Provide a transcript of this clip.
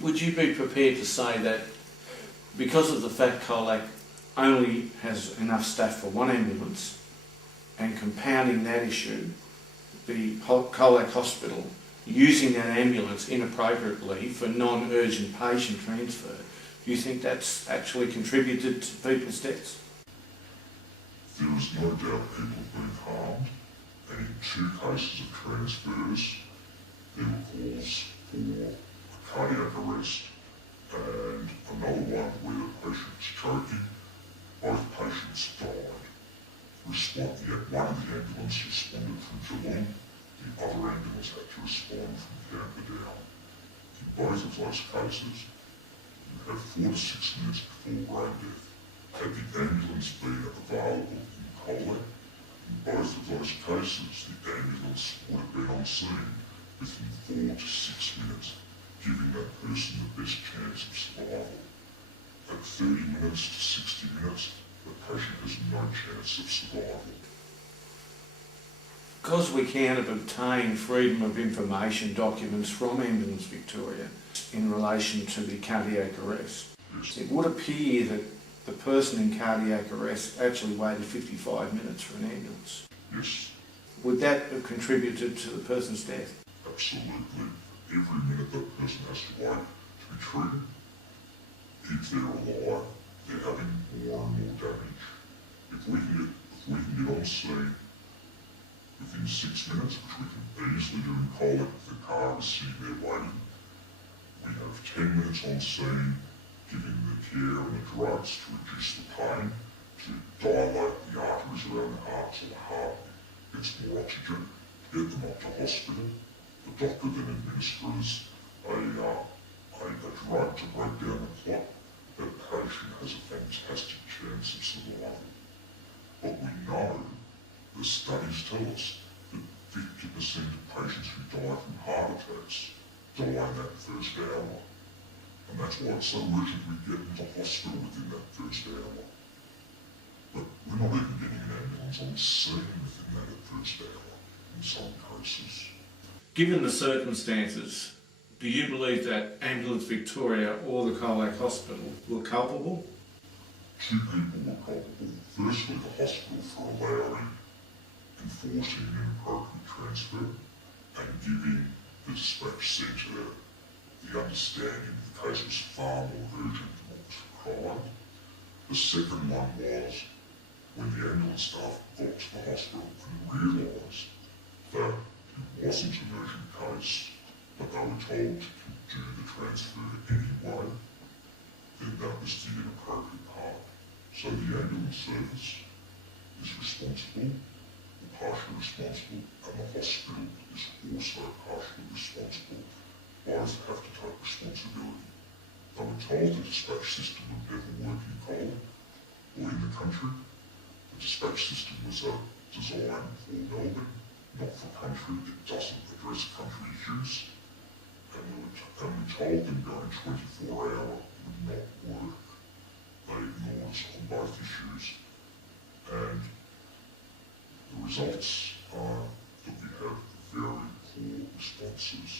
would you be prepared to say that because of the fact Colac only has enough staff for one ambulance, and compounding that issue, the Colac Hospital using that ambulance inappropriately for non-urgent patient transfer, do you think that's actually contributed to people's deaths? There is no doubt people have been harmed, and in 2 cases of transfers, there were calls for cardiac arrest and another one where the patient was choking. Both patients died. One of the ambulances responded from Geelong, the other ambulance had to respond from Camperdown. In both of those cases, you have 4 to 6 minutes before brain death. Had the ambulance been available in Colac, in both of those cases, the ambulance would have been on scene within 4 to 6 minutes, giving that person the best chance of survival. At 30 minutes to 60 minutes, the patient has no chance of survival. Because we can't obtain freedom of information documents from Ambulance Victoria in relation to the cardiac arrest, Yes. it would appear that the person in cardiac arrest actually waited 55 minutes for an ambulance. Yes, Would that have contributed to the person's death? absolutely. Every minute that person has to wait to be treated, if they're alive, they're having more and more damage. If we can get on scene within 6 minutes, which we can easily do in Colac if the car is sitting there waiting, we have 10 minutes on scene, giving the care and the drugs to reduce the pain, to dilate the arteries around the heart so the heart gets more oxygen, get them up to hospital. The doctor then administers a drug to break down the clot. That patient has a fantastic chance of survival. But we know, the studies tell us, that 50% of patients who die from heart attacks die in that first hour. And that's why it's so urgent we get into hospital within that first hour. But we're not even getting an ambulance on scene within that first hour in some cases. Given the circumstances, do you believe that Ambulance Victoria or the Colac Hospital were culpable? 2 people were culpable. Firstly, the hospital for allowing, enforcing an inappropriate transfer and giving the dispatch centre the understanding that the case was far more urgent than what was required. The second one was when the ambulance staff got to the hospital and realised that it wasn't an urgent case, but they were told to do the transfer anyway, then that was the inappropriate part. So the ambulance service is responsible, or partially responsible, and the hospital is also partially responsible. Both have to take responsibility. They were told the dispatch system would never work in Colac or in the country. The dispatch system was designed for Melbourne, not for country. It doesn't address country issues. And we told them going 24-hour would not work. They ignored us on both issues. And the results are that we have very poor responses